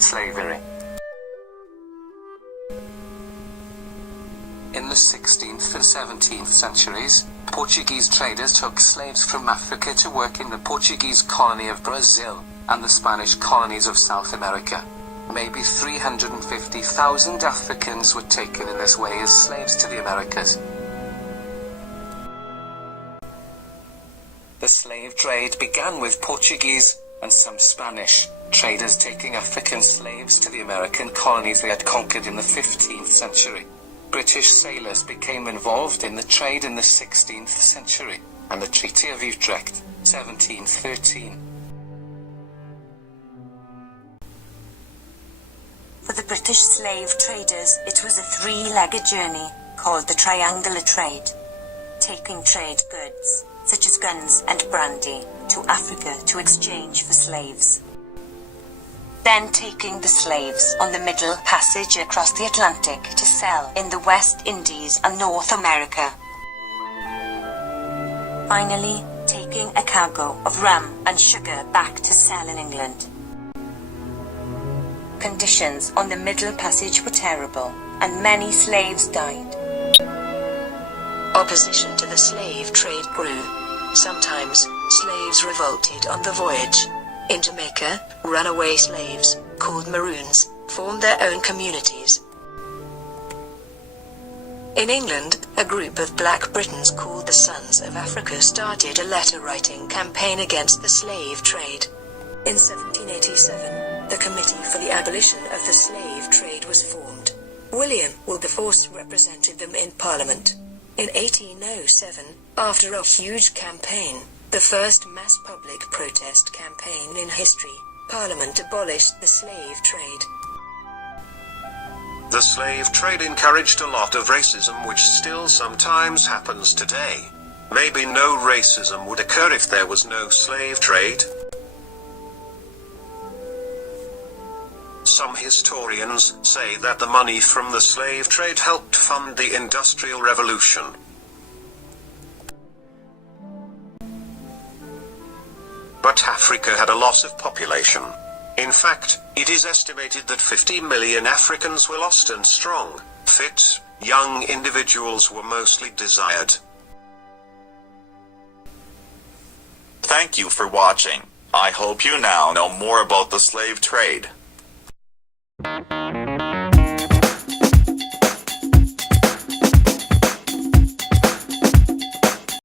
Slavery. In the 16th and 17th centuries, Portuguese traders took slaves from Africa to work in the Portuguese colony of Brazil and the Spanish colonies of South America. Maybe 350,000 Africans were taken in this way as slaves to the Americas. The slave trade began with Portuguese and some Spanish traders taking African slaves to the American colonies they had conquered in the 15th century. British sailors became involved in the trade in the 16th century, and the Treaty of Utrecht, 1713. For the British slave traders, it was a three-legged journey, called the triangular trade, taking trade goods, such as guns and brandy, to Africa to exchange for slaves. Then taking the slaves on the Middle Passage across the Atlantic to sell in the West Indies and North America. Finally, taking a cargo of rum and sugar back to sell in England. Conditions on the Middle Passage were terrible, and many slaves died. Opposition to the slave trade grew. Sometimes, slaves revolted on the voyage. In Jamaica, runaway slaves, called Maroons, formed their own communities. In England, a group of Black Britons called the Sons of Africa started a letter-writing campaign against the slave trade. In 1787, the Committee for the Abolition of the Slave Trade was formed. William Wilberforce represented them in Parliament. In 1807, after a huge campaign, the first mass public protest campaign in history, Parliament abolished the slave trade. The slave trade encouraged a lot of racism, which still sometimes happens today. Maybe no racism would occur if there was no slave trade. Some historians say that the money from the slave trade helped fund the Industrial Revolution. But Africa had a loss of population. In fact, it is estimated that 50 million Africans were lost, and strong, fit, young individuals were mostly desired. Thank you for watching. I hope you now know more about the slave trade.